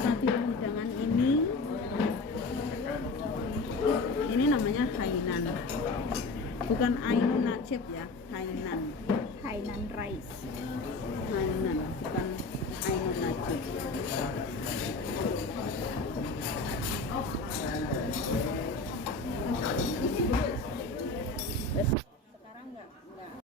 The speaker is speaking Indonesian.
Tampilan hidangan ini namanya Hainan, bukan Ainun Najib ya, Hainan. Hainan rice. Hainan bukan Ainun Najib.